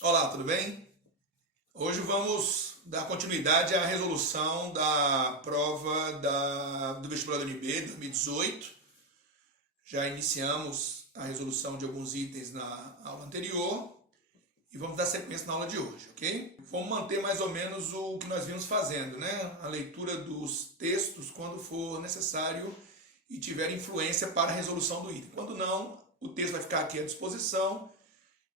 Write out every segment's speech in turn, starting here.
Olá, tudo bem? Hoje vamos dar continuidade à resolução da prova do vestibular da UNB 2018. Já iniciamos a resolução de alguns itens na aula anterior e vamos dar sequência na aula de hoje, ok? Vamos manter mais ou menos o que nós vimos fazendo, né? A leitura dos textos quando for necessário e tiver influência para a resolução do item. Quando não, o texto vai ficar aqui à disposição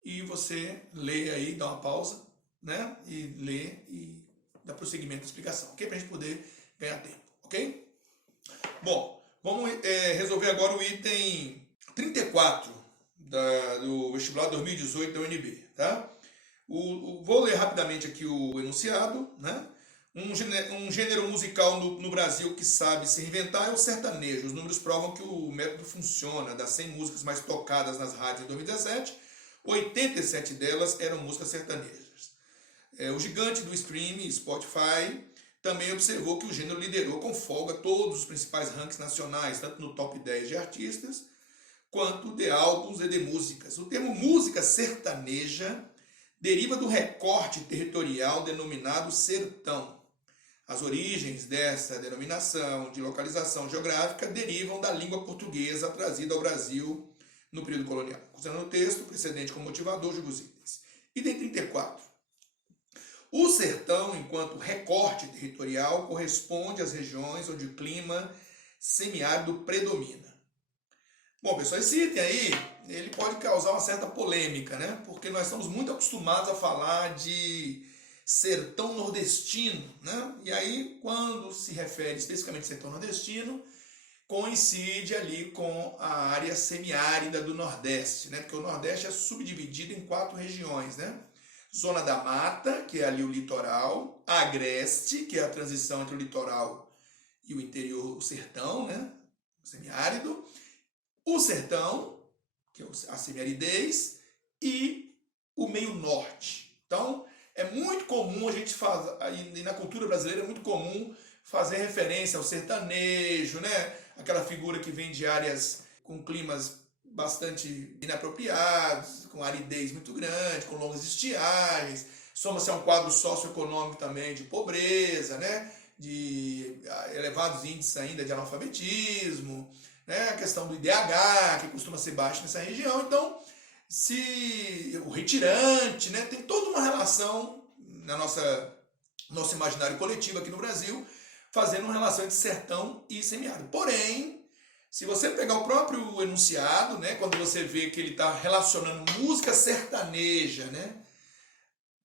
e você lê aí, dá uma pausa, né? E lê e dá prosseguimento à explicação, ok? Para a gente poder ganhar tempo, ok? Bom, vamos resolver agora o item 34 do vestibular 2018 da UNB, tá? Vou ler rapidamente aqui o enunciado, né? Um gênero musical no Brasil que sabe se reinventar é o sertanejo. Os números provam que o método funciona. Das 100 músicas mais tocadas nas rádios em 2017, 87 delas eram músicas sertanejas. O gigante do streaming, Spotify, também observou que o gênero liderou com folga todos os principais rankings nacionais, tanto no top 10 de artistas, quanto de álbuns e de músicas. O termo música sertaneja deriva do recorte territorial denominado sertão. As origens dessa denominação de localização geográfica derivam da língua portuguesa trazida ao Brasil no período colonial. Considerando o texto, precedente como motivador, julga os itens. Item 34. O sertão, enquanto recorte territorial, corresponde às regiões onde o clima semiárido predomina. Bom, pessoal, esse item aí, ele pode causar uma certa polêmica, né? Porque nós estamos muito acostumados a falar de sertão nordestino, né? E aí, quando se refere especificamente ao sertão nordestino, coincide ali com a área semiárida do Nordeste, né? Porque o Nordeste é subdividido em 4 regiões, né? Zona da Mata, que é ali o litoral, Agreste, que é a transição entre o litoral e o interior, o sertão, né? O semiárido, o sertão, que é a semiaridez, e o meio norte. Então, é muito comum a gente fazer, e na cultura brasileira é muito comum fazer referência ao sertanejo, né? Aquela figura que vem de áreas com climas bastante inapropriados, com aridez muito grande, com longas estiagens, soma-se a um quadro socioeconômico também de pobreza, né? De elevados índices ainda de analfabetismo, né? A questão do IDH, que costuma ser baixo nessa região. Então, se o retirante, né? Tem toda uma relação na nosso imaginário coletivo aqui no Brasil, fazendo uma relação entre sertão e semiárido. Porém, se você pegar o próprio enunciado, né, quando você vê que ele está relacionando música sertaneja, né,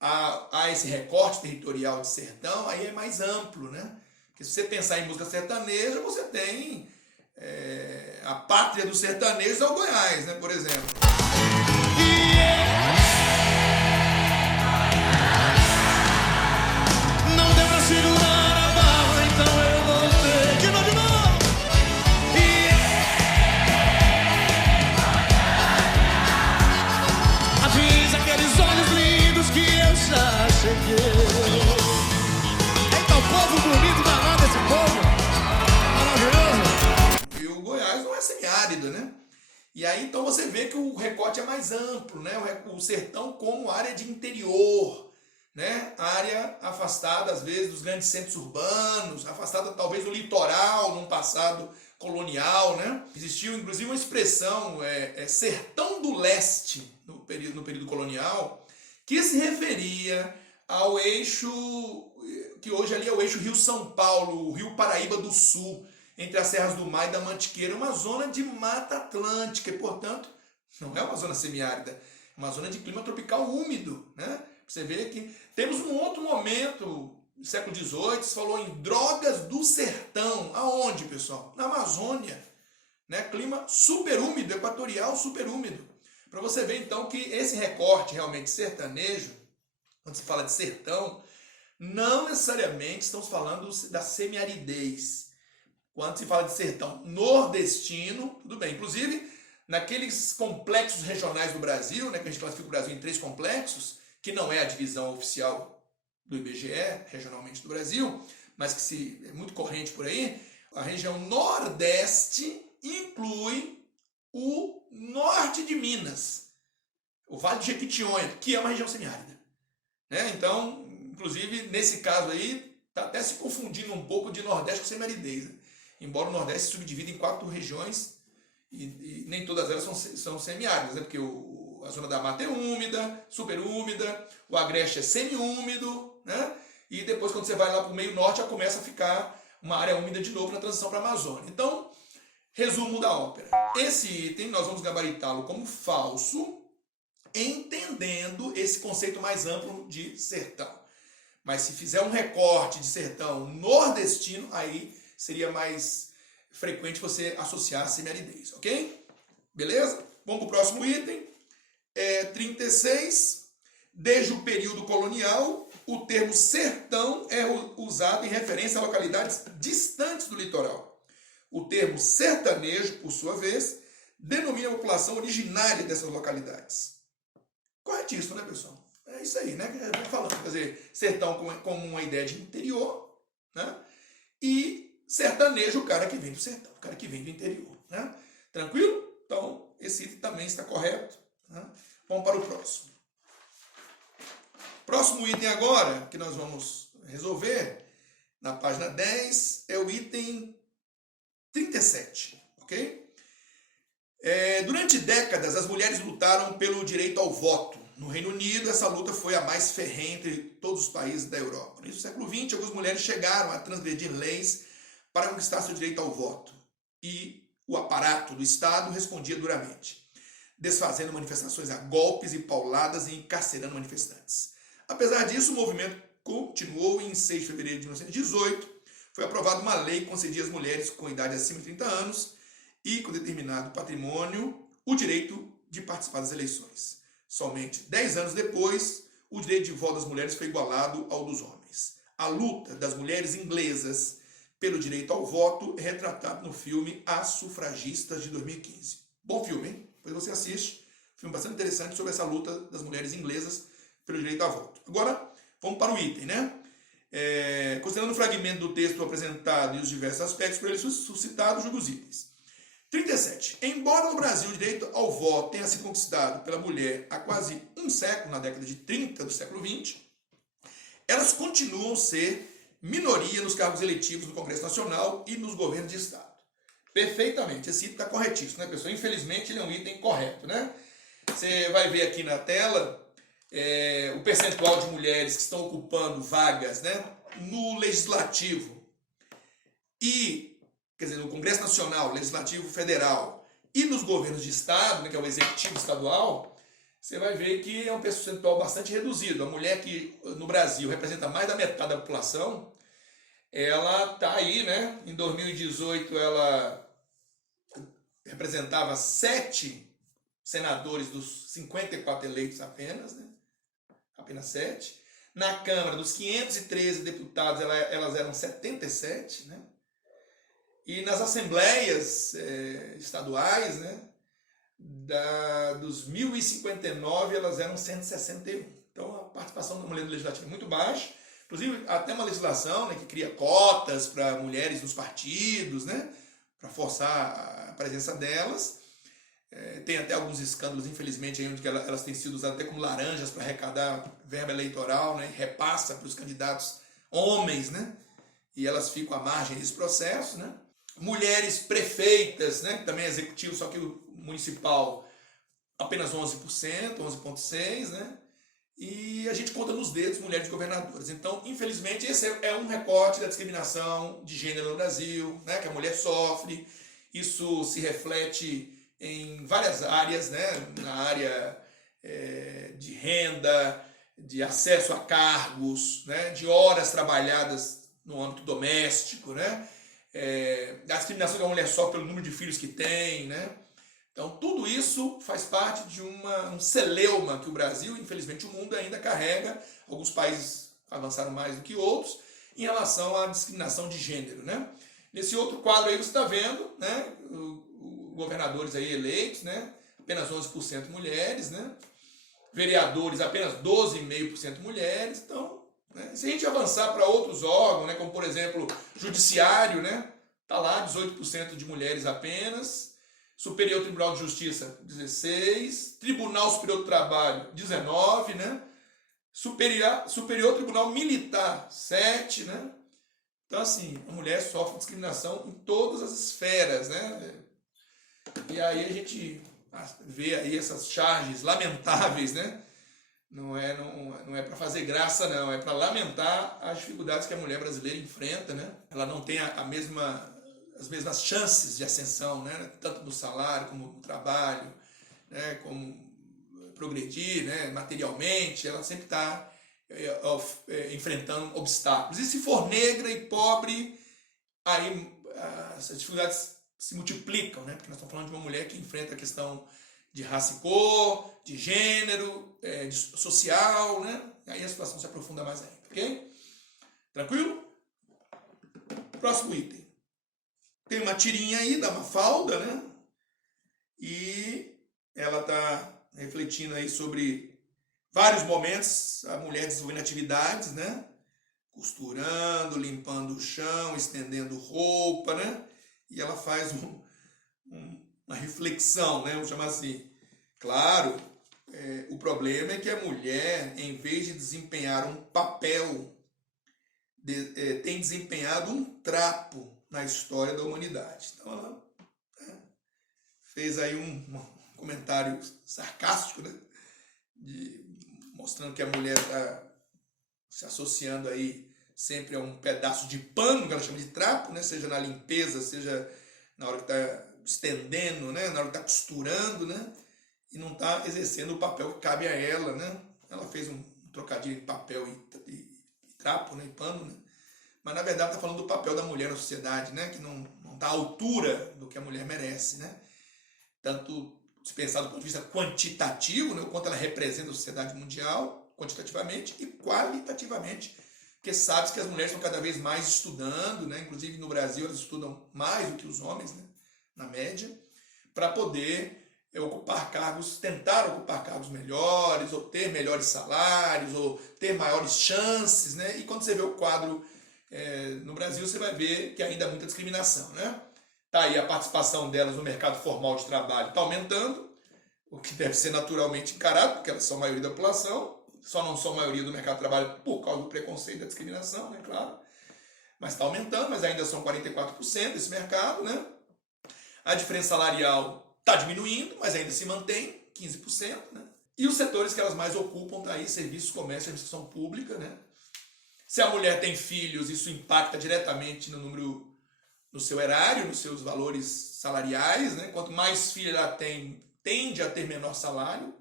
a esse recorte territorial de sertão, aí é mais amplo, né? Porque se você pensar em música sertaneja, você tem a pátria dos sertanejos é o Goiás, né, por exemplo. Não deu pra segurar a barra, então eu voltei de novo. Avisa aqueles olhos lindos que eu já cheguei. Eita, o povo bonito danado, esse povo maravilhoso. E o Goiás não é semiárido, né? E aí então você vê que o recorte é mais amplo, né? O sertão como área de interior, né? Área afastada às vezes dos grandes centros urbanos, afastada talvez do litoral num passado colonial, né? Existiu inclusive uma expressão, sertão do leste, no período colonial, que se referia ao eixo, que hoje ali é o eixo Rio-São Paulo, o Rio Paraíba do Sul, entre as Serras do Mar e da Mantiqueira, uma zona de Mata Atlântica e, portanto, não é uma zona semiárida, é uma zona de clima tropical úmido, né? Você vê que temos um outro momento, no século XVIII, se falou em drogas do sertão. Aonde, pessoal? Na Amazônia, né? Clima superúmido, equatorial superúmido. Para você ver, então, que esse recorte realmente sertanejo, quando se fala de sertão, não necessariamente estamos falando da semiaridez. Quando se fala de sertão nordestino, tudo bem. Inclusive, naqueles complexos regionais do Brasil, né, que a gente classifica o Brasil em 3 complexos, que não é a divisão oficial do IBGE, regionalmente do Brasil, mas que é muito corrente por aí, a região nordeste inclui o norte de Minas. o Vale de Jequitinhonha, que é uma região semiárida, né? Então, inclusive, nesse caso aí, está até se confundindo um pouco de Nordeste com semiaridez, né? Embora o Nordeste se subdivida em 4 regiões e nem todas elas são semiáridas, né? Porque a zona da mata é úmida, super úmida, o Agreste é semi-úmido, né? E depois, quando você vai lá para o meio norte, já começa a ficar uma área úmida de novo na transição para a Amazônia. Então, resumo da ópera. Esse item nós vamos gabaritá-lo como falso, entendendo esse conceito mais amplo de sertão. Mas se fizer um recorte de sertão nordestino, aí seria mais frequente você associar a semiaridez, ok? Beleza? Vamos para o próximo item. 36. Desde o período colonial, o termo sertão é usado em referência a localidades distantes do litoral. O termo sertanejo, por sua vez, denomina a população originária dessas localidades. Corretíssimo, né, pessoal? É isso aí, né? Que a gente falando. Quer dizer, sertão como uma ideia de interior, né? E sertanejo, o cara que vem do sertão, o cara que vem do interior, né? Tranquilo? Então, esse item também está correto, né? Vamos para o próximo. Próximo item agora, que nós vamos resolver, na página 10, é o item 37, ok? Durante décadas, as mulheres lutaram pelo direito ao voto. No Reino Unido, essa luta foi a mais ferrenha entre todos os países da Europa. No século XX, algumas mulheres chegaram a transgredir leis para conquistar seu direito ao voto. E o aparato do Estado respondia duramente, desfazendo manifestações a golpes e pauladas e encarcerando manifestantes. Apesar disso, o movimento continuou e em 6 de fevereiro de 1918 foi aprovada uma lei que concedia às mulheres com idade acima de 30 anos e com determinado patrimônio o direito de participar das eleições. Somente 10 anos depois, o direito de voto das mulheres foi igualado ao dos homens. A luta das mulheres inglesas pelo direito ao voto é retratada no filme As Sufragistas, de 2015. Bom filme, hein? Depois você assiste. Filme bastante interessante sobre essa luta das mulheres inglesas pelo direito ao voto. Agora, vamos para o item, né? Considerando o fragmento do texto apresentado e os diversos aspectos por ele suscitados, julgo os itens. 37. Embora no Brasil o direito ao voto tenha sido conquistado pela mulher há quase um século, na década de 30 do século XX, elas continuam a ser minoria nos cargos eletivos no Congresso Nacional e nos governos de Estado. Perfeitamente, esse item está corretíssimo, né, pessoal? Infelizmente, ele é um item correto, né? Você vai ver aqui na tela o percentual de mulheres que estão ocupando vagas, né, no Legislativo e, quer dizer, no Congresso Nacional, Legislativo Federal e nos governos de Estado, né, que é o Executivo Estadual. Você vai ver que é um percentual bastante reduzido. A mulher que no Brasil representa mais da metade da população, ela está aí, né? Em 2018 ela representava 7 senadores dos 54 eleitos apenas, né? Apenas 7. Na Câmara, dos 513 deputados, elas eram 77, né? E nas assembleias estaduais, né? Dos 1.059, elas eram 161. Então, a participação da mulher no legislativo é muito baixa. Inclusive, até uma legislação, né, que cria cotas para mulheres nos partidos, né, para forçar a presença delas. Tem até alguns escândalos, infelizmente, aí, onde elas têm sido usadas até como laranjas para arrecadar verba eleitoral, né, e repassa para os candidatos homens, né, e elas ficam à margem desse processo, né. Mulheres prefeitas, né, também é executivo, só que o municipal apenas 11%, 11,6%, né? E a gente conta nos dedos mulheres governadoras. Então, infelizmente, esse é um recorte da discriminação de gênero no Brasil, né, que a mulher sofre. Isso se reflete em várias áreas, né, na área de renda, de acesso a cargos, né, de horas trabalhadas no âmbito doméstico, né, a discriminação que a mulher sofre pelo número de filhos que tem, né. Então, tudo isso faz parte de um celeuma que o Brasil, infelizmente o mundo ainda carrega. Alguns países avançaram mais do que outros em relação à discriminação de gênero, né? Nesse outro quadro aí você está vendo, né, governadores aí eleitos, né, apenas 11% mulheres, né? Vereadores apenas 12,5% mulheres. Então, né, se a gente avançar para outros órgãos, né, como por exemplo judiciário, né, tá lá 18% de mulheres apenas. Superior Tribunal de Justiça, 16. Tribunal Superior do Trabalho, 19, né? Superior Tribunal Militar, 7, né? Então, assim, a mulher sofre discriminação em todas as esferas, né? E aí a gente vê aí essas charges lamentáveis, né? Não é para fazer graça, não. É para lamentar as dificuldades que a mulher brasileira enfrenta, né? Ela não tem as mesmas chances de ascensão, né? Tanto no salário como no trabalho, né? Como progredir, né? Materialmente. Ela sempre está enfrentando obstáculos. E se for negra e pobre, aí essas dificuldades se multiplicam, né? Porque nós estamos falando de uma mulher que enfrenta a questão de raça e cor, de gênero, de social, né? Aí a situação se aprofunda mais ainda, ok? Tranquilo? Próximo item. Tem uma tirinha aí da Mafalda, né? E ela está refletindo aí sobre vários momentos, a mulher desenvolvendo atividades, né? Costurando, limpando o chão, estendendo roupa, né? E ela faz uma reflexão, né? Vamos chamar assim. Claro, o problema é que a mulher, em vez de desempenhar um papel, tem desempenhado um trapo na história da humanidade. Então ela fez aí um comentário sarcástico, né? Mostrando que a mulher está se associando aí sempre a um pedaço de pano, que ela chama de trapo, né? Seja na limpeza, seja na hora que está estendendo, né? Na hora que está costurando, né? E não está exercendo o papel que cabe a ela, né? Ela fez um trocadilho em papel e trapo, né? E pano, né? Mas na verdade está falando do papel da mulher na sociedade, né? Que não está à altura do que a mulher merece, né? Tanto se pensar do ponto de vista quantitativo, né? O quanto ela representa a sociedade mundial, quantitativamente e qualitativamente, porque sabe que as mulheres estão cada vez mais estudando, né? Inclusive no Brasil elas estudam mais do que os homens, né? Na média, para poder tentar ocupar cargos melhores, ou ter melhores salários, ou ter maiores chances, né? E quando você vê o quadro no Brasil, você vai ver que ainda há muita discriminação, né? Tá aí a participação delas no mercado formal de trabalho está aumentando, o que deve ser naturalmente encarado, porque elas são a maioria da população, só não são a maioria do mercado de trabalho por causa do preconceito e da discriminação, né? Claro. Mas está aumentando, mas ainda são 44% desse mercado, né? A diferença salarial está diminuindo, mas ainda se mantém, 15%, né? E os setores que elas mais ocupam, tá aí, serviços, comércio e administração pública, né? Se a mulher tem filhos, isso impacta diretamente no seu erário, nos seus valores salariais, né? Quanto mais filhos ela tem, tende a ter menor salário,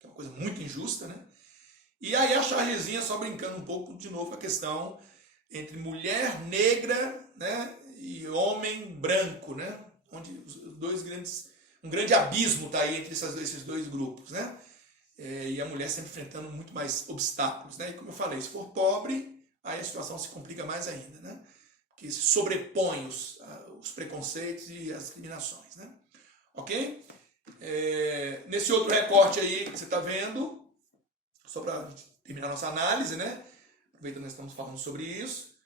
que é uma coisa muito injusta, né? E aí a chargezinha, só brincando um pouco de novo com a questão entre mulher negra, né, e homem branco, né? Onde um grande abismo está aí entre esses dois grupos, né? E a mulher sempre enfrentando muito mais obstáculos, né? E como eu falei, se for pobre, aí a situação se complica mais ainda, né? Porque se sobrepõem os preconceitos e as discriminações, né? Ok? Nesse outro recorte aí que você está vendo, só para terminar nossa análise, né? Aproveitando que nós estamos falando sobre isso,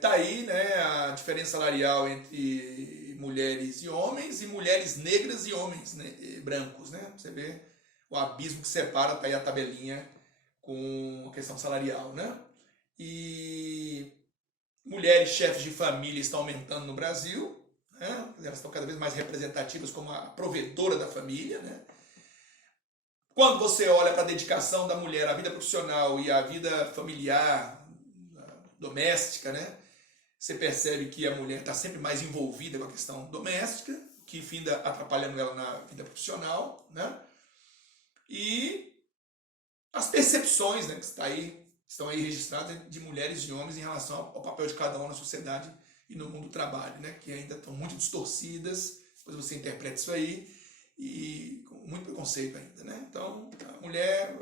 tá aí, né, a diferença salarial entre mulheres e mulheres negras e homens, né, brancos, né? Você vê o abismo que separa, tá aí a tabelinha com a questão salarial, né? E mulheres chefes de família estão aumentando no Brasil, né? Elas estão cada vez mais representativas como a provedora da família, né? Quando você olha para a dedicação da mulher à vida profissional e à vida familiar, doméstica, né? Você percebe que a mulher está sempre mais envolvida com a questão doméstica, que finda atrapalhando ela na vida profissional, né? E as percepções, né, que estão aí registradas de mulheres e homens em relação ao papel de cada um na sociedade e no mundo do trabalho, né? Que ainda estão muito distorcidas. Depois você interpreta isso aí e com muito preconceito ainda, né? Então, a mulher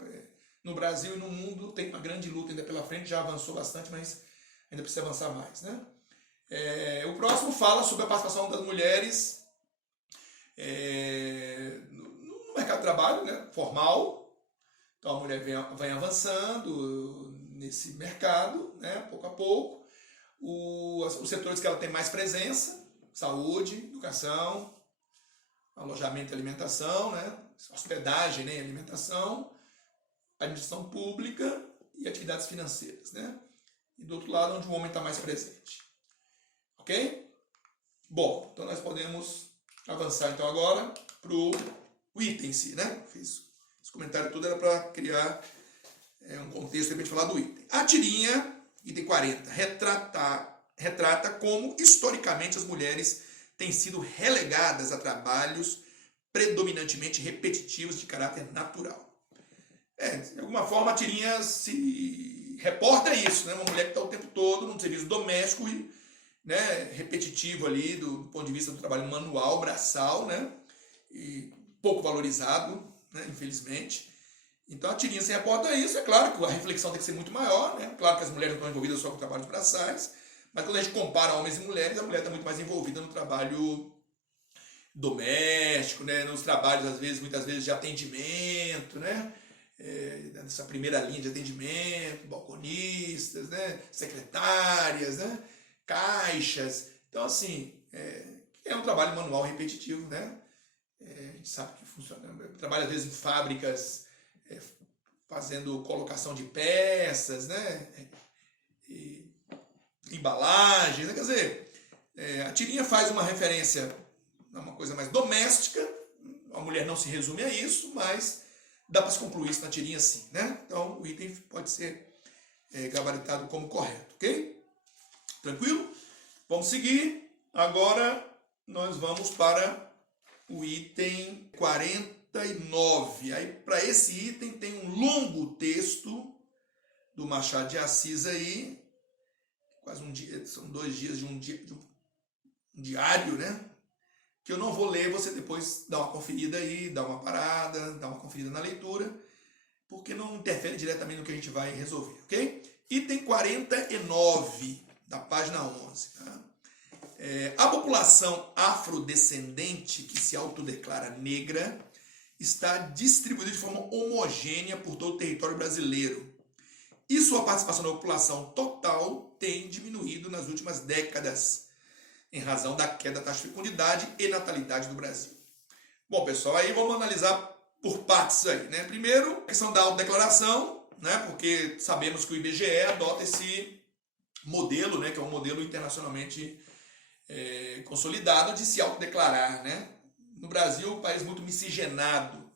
no Brasil e no mundo tem uma grande luta ainda pela frente, já avançou bastante, mas ainda precisa avançar mais, né? O próximo fala sobre a participação das mulheres no mercado de trabalho, né, formal. Então a mulher vem avançando nesse mercado, né, pouco a pouco. Os setores que ela tem mais presença: saúde, educação, alojamento e alimentação, né? Hospedagem, né? E alimentação, administração pública e atividades financeiras, né? E do outro lado, onde o homem está mais presente. Ok? Bom, então nós podemos avançar então agora para o item em si, né? Fiz esse comentário tudo era para criar um contexto para a gente falar do item. A tirinha, item 40, retrata como historicamente as mulheres têm sido relegadas a trabalhos predominantemente repetitivos de caráter natural. De alguma forma a tirinha se reporta isso, né? Uma mulher que está o tempo todo num serviço doméstico, né? Repetitivo ali do ponto de vista do trabalho manual, braçal, né? E pouco valorizado, né? Infelizmente. Então a tirinha se reporta a isso. É claro que a reflexão tem que ser muito maior, né? Claro que as mulheres não estão envolvidas só com trabalhos braçais, mas quando a gente compara homens e mulheres, a mulher está muito mais envolvida no trabalho doméstico, né? Nos trabalhos, muitas vezes, de atendimento, né? Nessa primeira linha de atendimento, balconistas, né? Secretárias, né? Caixas. Então, assim, é um trabalho manual repetitivo, né? A gente sabe que funciona. Trabalha, às vezes, em fábricas, fazendo colocação de peças, né? E embalagens, né? Quer dizer, a tirinha faz uma referência a uma coisa mais doméstica. A mulher não se resume a isso, mas dá para se concluir isso na tirinha sim, né? Então o item pode ser gabaritado como correto, ok? Tranquilo? Vamos seguir. Agora nós vamos para o item 49. Aí para esse item tem um longo texto do Machado de Assis aí, quase um dia, são 2 dias de um diário, né? Que eu não vou ler, você depois dá uma conferida aí, dá uma parada, dá uma conferida na leitura, porque não interfere diretamente no que a gente vai resolver, ok? Item 49, da página 11. Tá? A população afrodescendente que se autodeclara negra está distribuída de forma homogênea por todo o território brasileiro. E sua participação na população total tem diminuído nas últimas décadas, em razão da queda da taxa de fecundidade e natalidade do Brasil. Bom, pessoal, aí vamos analisar por partes aí, né? Primeiro, a questão da autodeclaração, né? Porque sabemos que o IBGE adota esse modelo, né? Que é um modelo internacionalmente consolidado de se autodeclarar, né? No Brasil, um país muito miscigenado,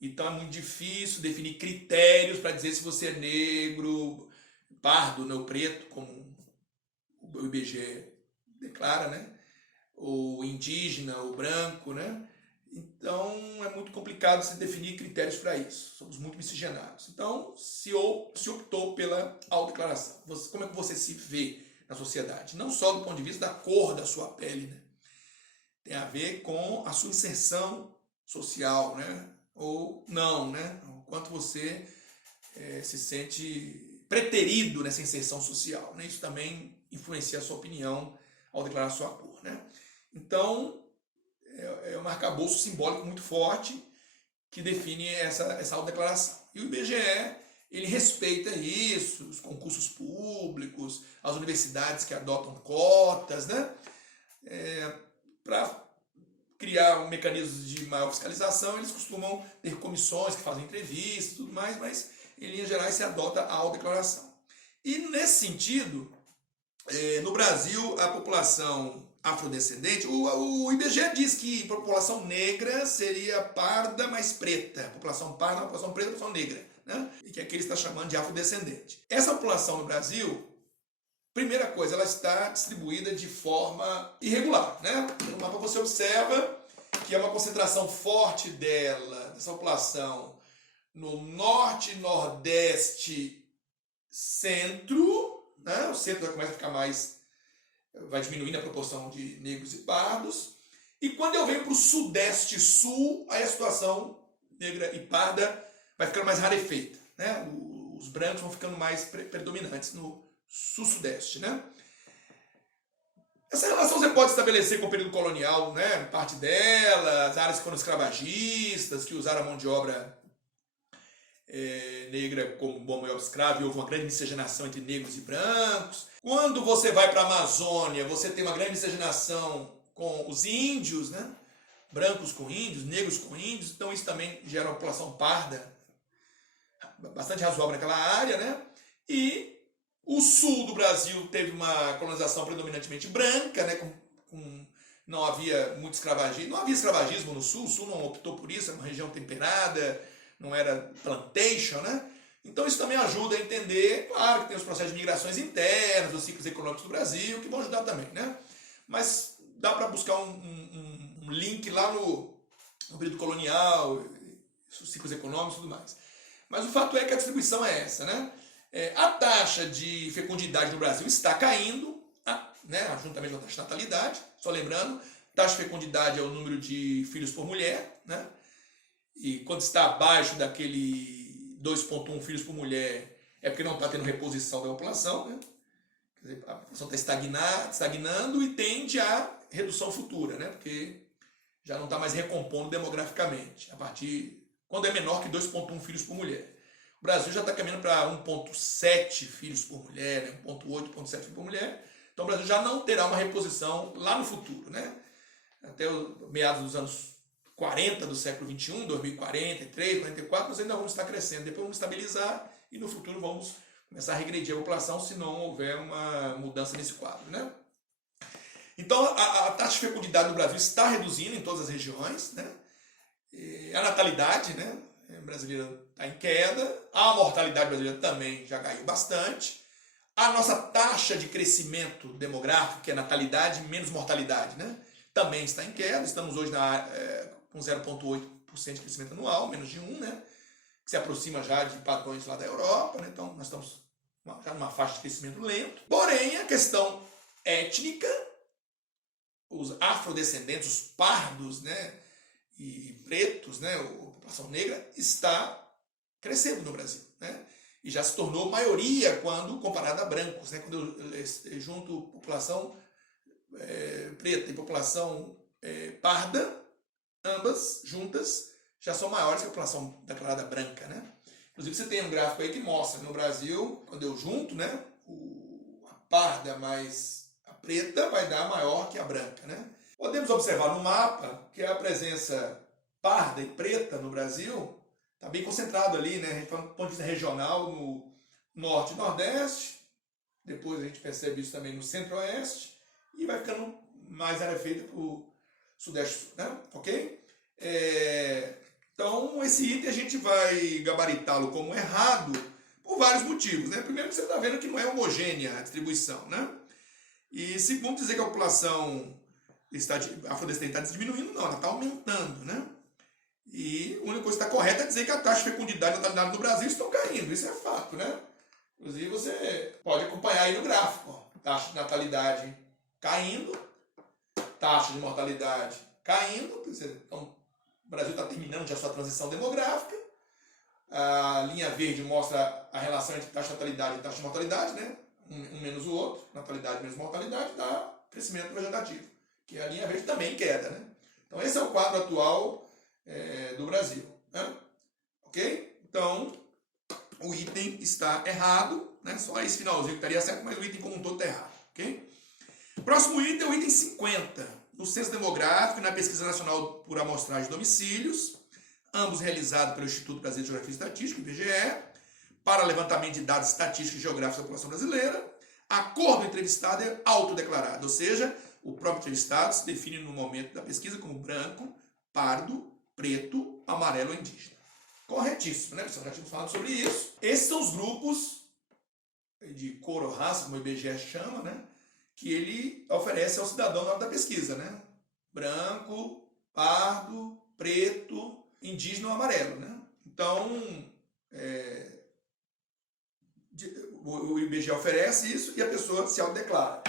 então é muito difícil definir critérios para dizer se você é negro, pardo, né? Ou preto, como o IBGE declara, né? O indígena, o branco, né? Então é muito complicado se definir critérios para isso. Somos muito miscigenados. Então se optou pela autodeclaração. Como é que você se vê na sociedade? Não só do ponto de vista da cor da sua pele, né? Tem a ver com a sua inserção social, né? Ou não, né? O quanto você se sente preterido nessa inserção social, né? Isso também influencia a sua opinião ao declarar sua cor, né? Então, é um arcabouço simbólico muito forte que define essa autodeclaração. E o IBGE, ele respeita isso, os concursos públicos, as universidades que adotam cotas, né? Para criar um mecanismo de maior fiscalização, eles costumam ter comissões que fazem entrevistas e tudo mais, mas em linhas gerais se adota a autodeclaração. E nesse sentido, no Brasil, a população afrodescendente, o IBGE diz que a população negra seria parda mais preta. A população parda, a população preta, a população negra, né? E que aqui ele está chamando de afrodescendente. Essa população no Brasil, primeira coisa, ela está distribuída de forma irregular, né? No mapa você observa que é uma concentração forte dessa população no norte, nordeste, centro, né? O centro já começa a ficar vai diminuindo a proporção de negros e pardos. E quando eu venho para o sudeste e sul, aí a situação negra e parda vai ficando mais rarefeita, né? Os brancos vão ficando mais predominantes no sul-sudeste, né? Essa relação você pode estabelecer com o período colonial, né? Parte dela, as áreas que foram escravagistas, que usaram a mão de obra negra como mão de obra escrava, e houve uma grande miscigenação entre negros e brancos. Quando você vai para a Amazônia, você tem uma grande miscigenação com os índios, né? brancos com índios, negros com índios, então isso também gera uma população parda bastante razoável naquela área, né? E o sul do Brasil teve uma colonização predominantemente branca, né? Não havia muito escravagismo, não havia escravagismo no sul, o sul não optou por isso, é uma região temperada, não era plantation, né? Então isso também ajuda a entender, claro que tem os processos de migrações internas, os ciclos econômicos do Brasil, que vão ajudar também, né? Mas dá para buscar um link lá no período colonial, os ciclos econômicos e tudo mais. Mas o fato é que a distribuição é essa, né? A taxa de fecundidade no Brasil está caindo, né? Juntamente com a taxa de natalidade. Só lembrando, taxa de fecundidade é o número de filhos por mulher, né? E quando está abaixo daquele 2,1 filhos por mulher, é porque não está tendo reposição da população, né? Quer dizer, a população está estagnando e tende a redução futura, né? Porque já não está mais recompondo demograficamente, quando é menor que 2,1 filhos por mulher. O Brasil já está caminhando para 1,7 filhos por mulher, né? 1,8, 1,7 filhos por mulher. Então o Brasil já não terá uma reposição lá no futuro, né? Até meados dos anos 40 do século XXI, 2043, 44, nós ainda vamos estar crescendo. Depois vamos estabilizar e no futuro vamos começar a regredir a população se não houver uma mudança nesse quadro, né? Então a taxa de fecundidade no Brasil está reduzindo em todas as regiões, né? E a natalidade, né, brasileira está em queda, a mortalidade brasileira também já caiu bastante. A nossa taxa de crescimento demográfico, que é natalidade menos mortalidade, né, também está em queda. Estamos hoje com 0,8% de crescimento anual, menos de 1, né, que se aproxima já de padrões lá da Europa, né, então nós estamos já numa faixa de crescimento lento. Porém, a questão étnica, os afrodescendentes, os pardos, né, e pretos, né, a população negra, está crescendo no Brasil, né? E já se tornou maioria quando comparada a brancos, né? Quando eu junto população preta e população parda, ambas juntas já são maiores que a população declarada branca, né? Inclusive você tem um gráfico aí que mostra no Brasil, quando eu junto, né, a parda mais a preta vai dar maior que a branca, né? Podemos observar no mapa que a presença parda e preta no Brasil está bem concentrado ali, né? A gente fala do ponto de vista regional no norte e nordeste, depois a gente percebe isso também no centro-oeste e vai ficando mais área feita para o sudeste sul, né? Ok? Então esse item a gente vai gabaritá-lo como errado por vários motivos, né? Primeiro que você está vendo que não é homogênea a distribuição, né? E segundo, dizer que a população afrodescendente está diminuindo, não, ela está aumentando, né? E a única coisa que está correta é dizer que a taxa de fecundidade e natalidade no Brasil estão caindo, isso é fato, né? Inclusive você pode acompanhar aí no gráfico, ó, taxa de natalidade caindo, taxa de mortalidade caindo, quer dizer, então o Brasil está terminando já a sua transição demográfica, a linha verde mostra a relação entre taxa de natalidade e taxa de mortalidade, né? Um menos o outro, natalidade menos mortalidade, dá crescimento vegetativo, que a linha verde também queda, né? Então esse é o quadro atual do Brasil, né? Ok? Então o item está errado, né? Só esse finalzinho que estaria certo, mas o item como um todo está errado, ok? Próximo item é o item 50, no Censo Demográfico e na Pesquisa Nacional por Amostragem de Domicílios, ambos realizados pelo Instituto Brasileiro de Geografia e Estatística, IBGE, para levantamento de dados estatísticos e geográficos da população brasileira. A cor do entrevistado é autodeclarada, ou seja, o próprio entrevistado se define no momento da pesquisa como branco, pardo, preto, amarelo ou indígena. Corretíssimo, né? Já tínhamos falado sobre isso. Esses são os grupos de cor ou raça, como o IBGE chama, né? Que ele oferece ao cidadão na hora da pesquisa, né? Branco, pardo, preto, indígena ou amarelo, né? Então, o IBGE oferece isso e a pessoa se autodeclara.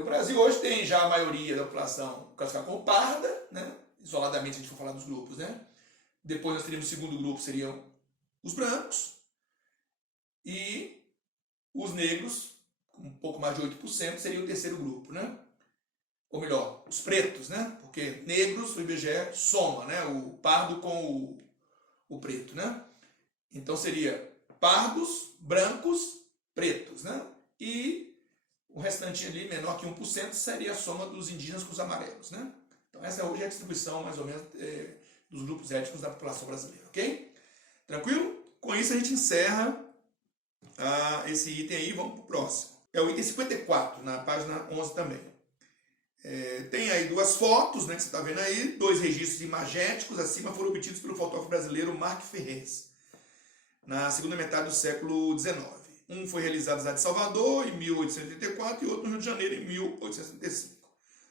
O Brasil hoje tem já a maioria da população classificada como parda, né? Isoladamente a gente for falar dos grupos, né? Depois nós teríamos o segundo grupo, seriam os brancos e os negros, com um pouco mais de 8%, seria o terceiro grupo, né? Ou melhor, os pretos, né? Porque negros, o IBGE soma, né? O pardo com o preto, né? Então seria pardos, brancos, pretos, né? E o restante ali, menor que 1%, seria a soma dos indígenas com os amarelos, né? Então essa hoje é a distribuição, mais ou menos, dos grupos étnicos da população brasileira, ok? Tranquilo? Com isso a gente encerra esse item aí, vamos para o próximo. É o item 54, na página 11 também. Tem aí duas fotos, né, que você está vendo aí, 2 registros imagéticos acima foram obtidos pelo fotógrafo brasileiro Marc Ferrez, na segunda metade do século XIX. Um foi realizado na cidade de Salvador, em 1884, e outro no Rio de Janeiro, em 1865.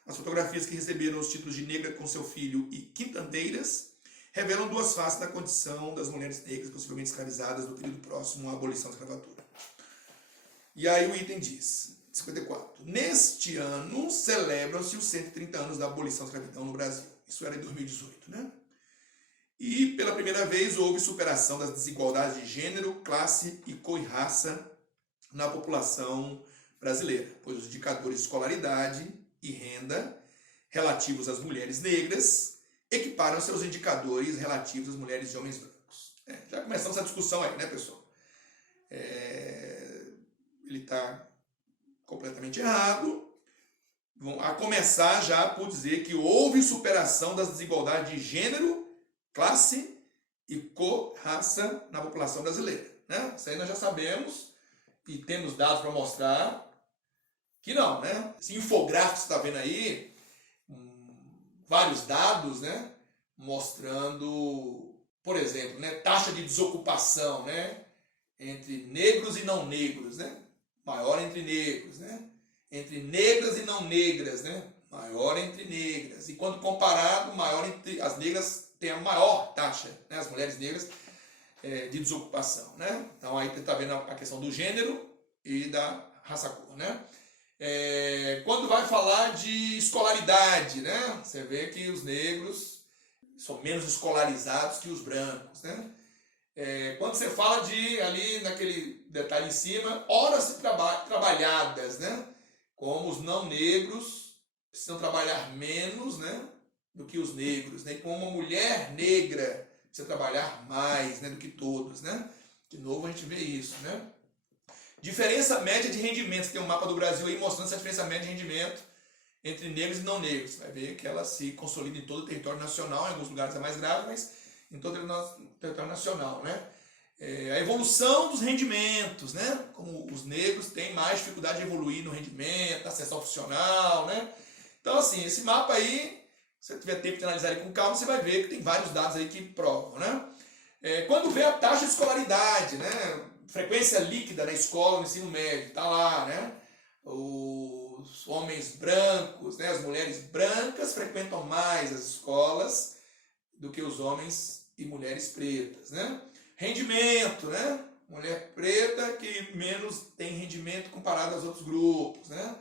As fotografias, que receberam os títulos de Negra com seu filho e Quintandeiras, revelam duas faces da condição das mulheres negras, possivelmente escravizadas no período próximo à abolição da escravatura. E aí o item diz, 54, neste ano celebram-se os 130 anos da abolição da escravidão no Brasil. Isso era em 2018, né? E pela primeira vez houve superação das desigualdades de gênero, classe e cor e raça na população brasileira, pois os indicadores de escolaridade e renda relativos às mulheres negras equiparam-se aos indicadores relativos às mulheres e homens brancos. Já começamos essa discussão aí, né, pessoal? Ele está completamente errado. Vamos a começar já por dizer que houve superação das desigualdades de gênero, classe e cor, raça na população brasileira, né? Isso aí nós já sabemos e temos dados para mostrar que não, né? Esse infográfico que você está vendo aí, vários dados, né? Mostrando, por exemplo, né? Taxa de desocupação, né? Entre negros e não negros, né? Maior entre negros, né? Entre negras e não negras, né? Maior entre negras. E quando comparado, maior entre as negras, tem a maior taxa, né? As mulheres negras, de desocupação, né? Então aí você está vendo a questão do gênero e da raça-cor, né? Quando vai falar de escolaridade, né? Você vê que os negros são menos escolarizados que os brancos, né? Quando você fala de, ali naquele detalhe em cima, horas trabalhadas, né? Como os não negros precisam trabalhar menos, né? Do que os negros, né? Como uma mulher negra precisa trabalhar mais, né? Do que todos, né? De novo a gente vê isso, né? Diferença média de rendimentos. Tem um mapa do Brasil aí mostrando essa diferença média de rendimento entre negros e não negros. Você vai ver que ela se consolida em todo o território nacional, em alguns lugares é mais grave, mas em todo o território nacional, né? A evolução dos rendimentos, né? Como os negros têm mais dificuldade de evoluir no rendimento, ascensão profissional, né? Então, assim, esse mapa aí, se você tiver tempo de analisar ele com calma, você vai ver que tem vários dados aí que provam, né? Quando vê a taxa de escolaridade, né? Frequência líquida na escola, no ensino médio, tá lá, né? Os homens brancos, né? As mulheres brancas frequentam mais as escolas do que os homens e mulheres pretas, né? Rendimento, né? Mulher preta que menos tem rendimento comparado aos outros grupos, né?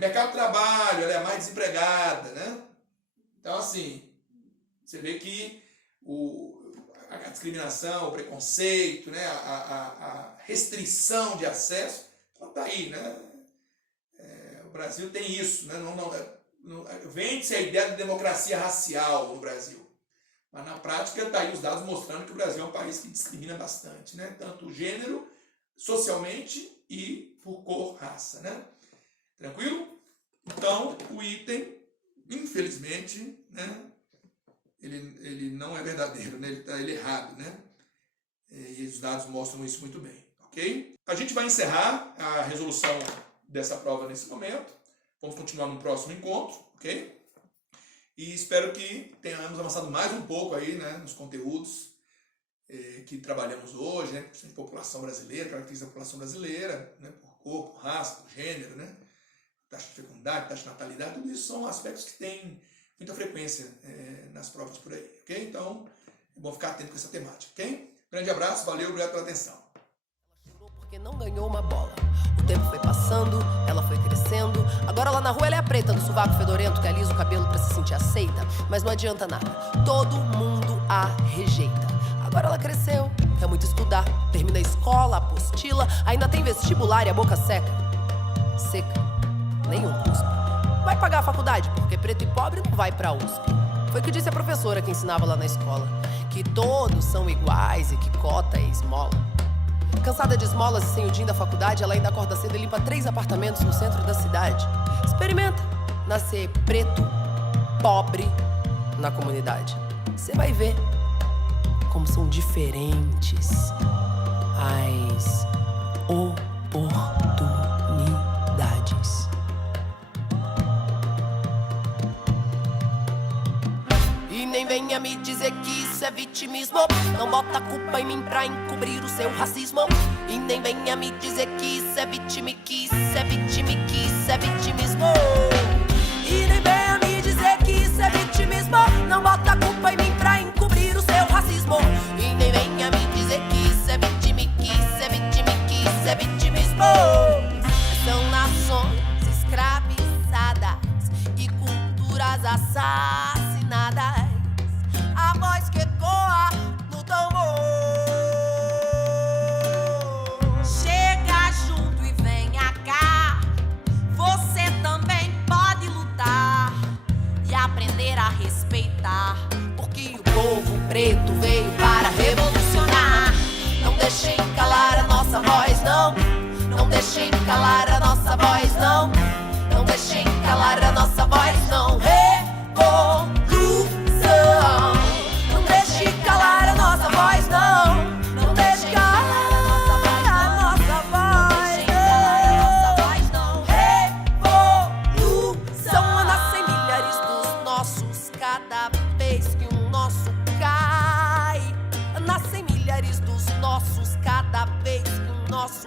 Mercado de trabalho, ela é a mais desempregada, né? Então, assim, você vê que a discriminação, o preconceito, né? a restrição de acesso, ela está aí, né? O Brasil tem isso, né? Vende-se a ideia de democracia racial no Brasil. Mas na prática está aí os dados mostrando que o Brasil é um país que discrimina bastante, né? Tanto o gênero, socialmente e por cor, raça, né? Tranquilo? Então, o item, infelizmente, né? Ele não é verdadeiro, né? Ele é errado, né? E os dados mostram isso muito bem, ok? A gente vai encerrar a resolução dessa prova nesse momento. Vamos continuar no próximo encontro, ok? E espero que tenhamos avançado mais um pouco aí, né, nos conteúdos que trabalhamos hoje, né, por população brasileira, características da população brasileira, né, por cor, por raça, por gênero, né, taxa de fecundidade, taxa de natalidade, tudo isso são aspectos que têm muita frequência nas provas por aí, ok? Então, é bom ficar atento com essa temática, ok? Grande abraço, valeu, obrigado pela atenção. Porque não ganhou uma bola. O tempo foi passando, ela foi crescendo. Agora lá na rua ela é a preta do sovaco fedorento que alisa o cabelo pra se sentir aceita. Mas não adianta nada, todo mundo a rejeita. Agora ela cresceu, quer muito estudar. Termina a escola, apostila, ainda tem vestibular e a boca seca. Seca, nenhum cuspe. Vai pagar a faculdade, porque preto e pobre não vai pra USP. Foi o que disse a professora que ensinava lá na escola. Que todos são iguais e que cota é esmola. Cansada de esmolas e sem o din da faculdade, ela ainda acorda cedo e limpa 3 apartamentos no centro da cidade. Experimenta nascer preto pobre na comunidade. Você vai ver como são diferentes as oportunidades. E nem venha me dizer que isso é vitimismo. Não bota a culpa em mim pra encobrir o seu racismo. E nem venha me dizer que isso é vitimismo. E nem venha me dizer que isso é vitimismo. Não bota a culpa em mim pra encobrir o seu racismo. E nem venha me dizer que isso é vitimismo. São nações escravizadas e culturas assassinadas. A voz que ecoa no tambor. Chega junto e venha cá. Você também pode lutar e aprender a respeitar. Porque o povo preto veio para revolucionar. Não deixem calar a nossa voz, não. Não deixem calar a nossa voz, não. Não deixem calar a nossa voz, não. Revolução. Não deixe calar a nossa voz, não. Não deixe calar a nossa voz, não. Revolução. Nascem milhares dos nossos cada vez que um nosso cai. Nascem milhares dos nossos cada vez que um nosso